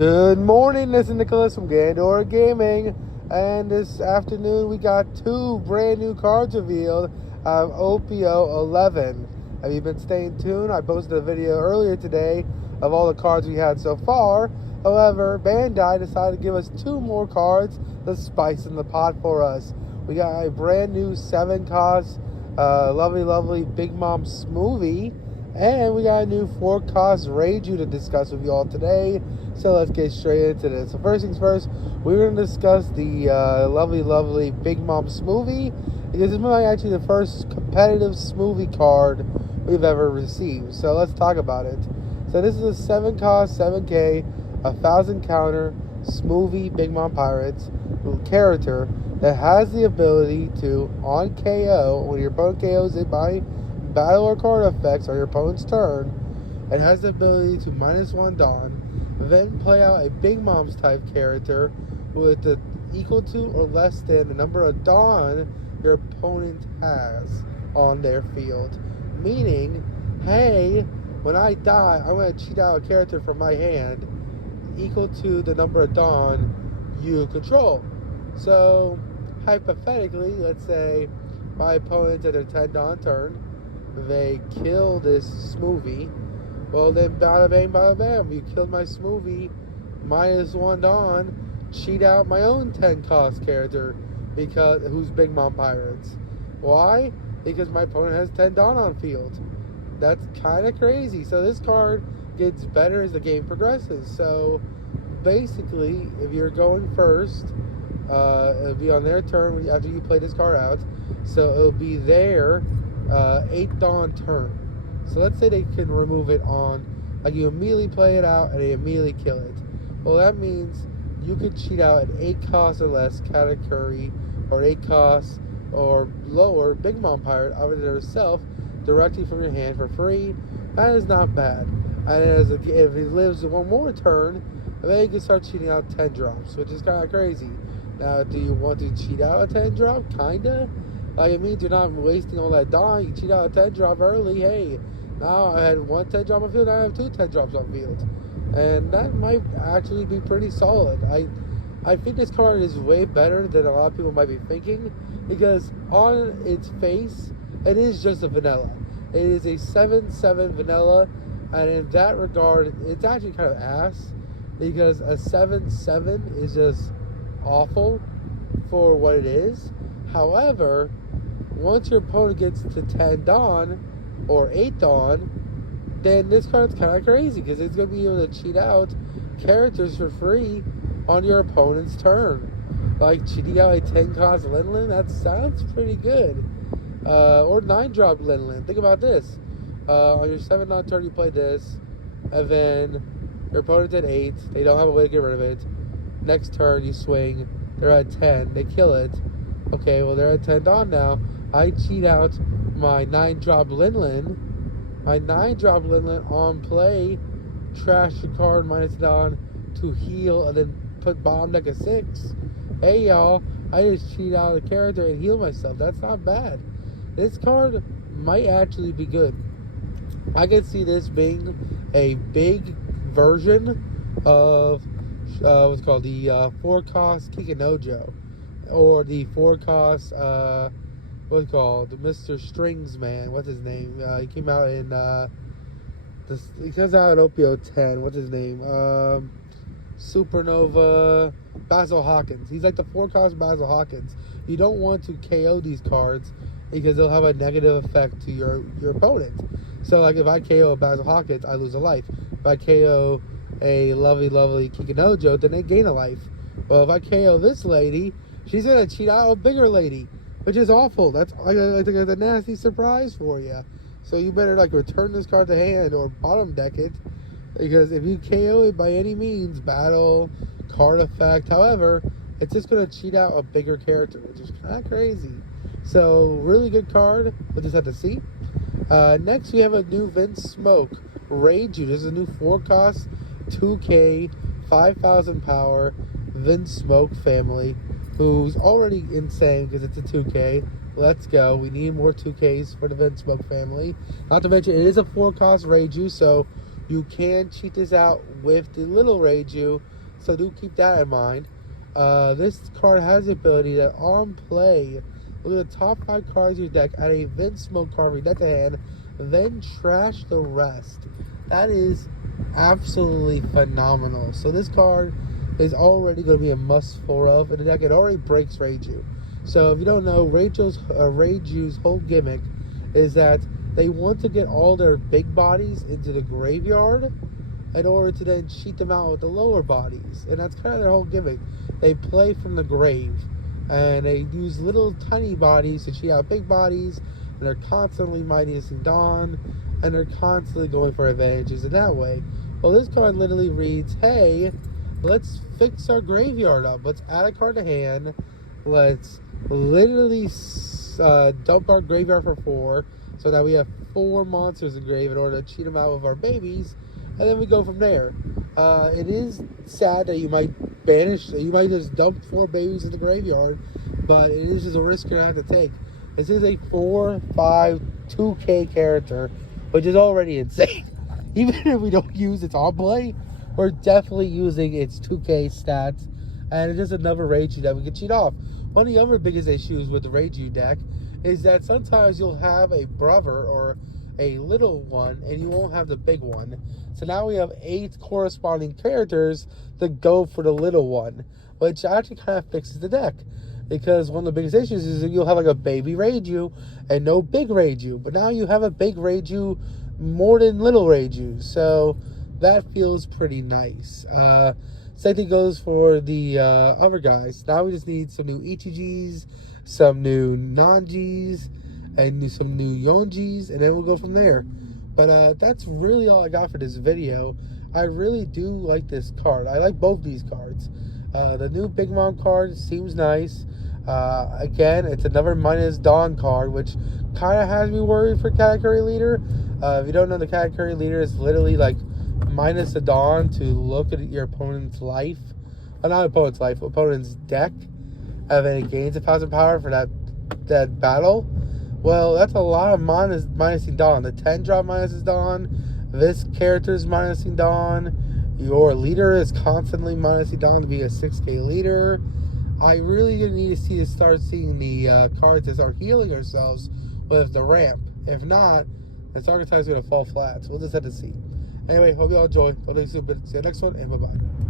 Good morning, this is Nicholas from Gandor Gaming, and this afternoon we got two brand new cards revealed of OP11. Have you been staying tuned? I posted a video earlier today of all the cards we had so far. However, Bandai decided to give us two more cards to spice in the pot for us. We got a brand new 7-cost, lovely Big Mom Smoothie, and we got a new 4-cost Rejiu to discuss with you all today. So let's get straight into this. So first things first, we're going to discuss the lovely Big Mom Smoothie, because this might actually the first competitive smoothie card we've ever received. So let's talk about it. So this is a 7-cost, 7K, 1,000 counter smoothie Big Mom Pirates character that has the ability to, on KO, when your opponent KOs it by battle or card effects on your opponent's turn, it has the ability to -1 Dawn, then play out a Big Mom's type character with the equal to or less than the number of Dawn your opponent has on their field. Meaning, hey, when I die, I'm going to cheat out a character from my hand equal to the number of Dawn you control. So, hypothetically, let's say my opponent's at a 10 Dawn turn, they kill this smoothie. Well, then, bada bam, you killed my smoothie, -1 Dawn, cheat out my own 10-cost character, because who's Big Mom Pirates. Why? Because my opponent has 10 Dawn on field. That's kind of crazy. So this card gets better as the game progresses. So basically, if you're going first, it'll be on their turn after you play this card out. So it'll be their 8th Dawn turn. So let's say they can remove it on, like you immediately play it out and they immediately kill it. Well, that means you could cheat out an 8 cost or less category, or 8 cost or lower Big Mom Pirate out of herself directly from your hand for free. That is not bad. And if it lives one more turn, then you can start cheating out 10 drops, which is kind of crazy. Now, do you want to cheat out a 10 drop? Kinda. Like, it means you're not wasting all that Dawn. You cheat out a 10 drop early. Hey, now I had one 10 drop on field, now I have 2 10 drops on field. And that might actually be pretty solid. I think this card is way better than a lot of people might be thinking, because on its face, it is just a vanilla. It is a 7/7 vanilla, and in that regard, it's actually kind of ass, because a 7/7 is just awful for what it is. However, once your opponent gets to 10 Dawn or 8 Dawn, then this card's kind of crazy, because it's going to be able to cheat out characters for free on your opponent's turn. Like cheating out a 10 cost Linlin, that sounds pretty good. Or 9 drop Linlin. Think about this. On your 7 Dawn turn, you play this, and then your opponent's at 8. They don't have a way to get rid of it. Next turn, you swing. They're at 10. They kill it. Okay, well, they're at 10 Dawn now. I cheat out my 9 drop Linlin. My 9 drop Linlin on play. Trash the card -Dawn to heal, and then put bottom deck a 6. Hey, y'all. I just cheat out a character and heal myself. That's not bad. This card might actually be good. I can see this being a big version of what's called the 4-cost Kikinojo, or the 4-cost what's it called, Mr. Strings Man. What's his name? He came out in he comes out at OP11. What's his name? Supernova Basil Hawkins. He's like the 4-cost Basil Hawkins. You don't want to KO these cards because they'll have a negative effect to your opponent. So like if I KO a Basil Hawkins, I lose a life. If I KO a lovely Kikinojo, then they gain a life. Well, if I KO this lady, she's gonna cheat out a bigger lady, which is awful. That's I think it's a nasty surprise for you. So you better like return this card to hand or bottom deck it, because if you KO it by any means, battle, card effect, however, it's just gonna cheat out a bigger character, which is kind of crazy. So really good card. We'll just have to see. Next, we have a new Vince Smoke Rejiu. This is a new 4-cost, 2K, 5,000 power Vince Smoke family, who's already insane because it's a 2K. Let's go. We need more 2Ks for the Vince Smoke family. Not to mention, it is a 4-cost Rejiu, so You can cheat this out with the little Rejiu, so do keep that in mind. This card has the ability that on play, look at the top 5 cards of your deck, add a Vent Smoke card from your deck to hand, then trash the rest. That is absolutely phenomenal. So this card is already going to be a must for of in the deck. It already breaks Rejiu. So if you don't know, Rejiu's whole gimmick is that they want to get all their big bodies into the graveyard in order to then cheat them out with the lower bodies. And that's kind of their whole gimmick. They play from the grave, and they use little tiny bodies to cheat out big bodies, and they're constantly minusing Dawn, and they're constantly going for advantages in that way. Well, this card literally reads, hey, let's fix our graveyard up. Let's add a card to hand. Let's literally dump our graveyard for 4, so that we have 4 monsters in grave in order to cheat them out with our babies, and then we go from there. It is sad that you might just dump 4 babies in the graveyard, but it is just a risk you're going to have to take. This is a 4, 5, 2K character, which is already insane. Even if we don't use its on play, we're definitely using its 2K stats, and it's just another Rejiu that we can cheat off. One of the other biggest issues with the Rejiu deck is that sometimes you'll have a brother or a little one, and you won't have the big one. So now we have 8 corresponding characters that go for the little one, which actually kind of fixes the deck. Because one of the biggest issues is that you'll have like a baby Rejiu and no big Rejiu. But now you have a big Rejiu more than little Rejiu. So that feels pretty nice. Same thing goes for the other guys. Now we just need some new Ichijis, some new Nanjis, and some new Yonjis, and then we'll go from there. But that's really all I got for this video. I really do like this card. I like both these cards. The new Big Mom card seems nice. Again, it's another minus Dawn card, which kind of has me worried for category leader. If you don't know, the category leader is literally like minus the Dawn to look at your opponent's life. Not opponent's life, opponent's deck. And then it gains 1,000 power for that battle. Well, that's a lot of minusing Dawn. The 10 drop minuses Dawn. This character is minusing Dawn. Your leader is constantly minusing Dawn to be a 6K leader. I really need to start seeing the cards that start healing ourselves with the ramp. If not, this archetype is going to fall flat. So we'll just have to see. Anyway, hope you all enjoy. See you next one, and bye-bye.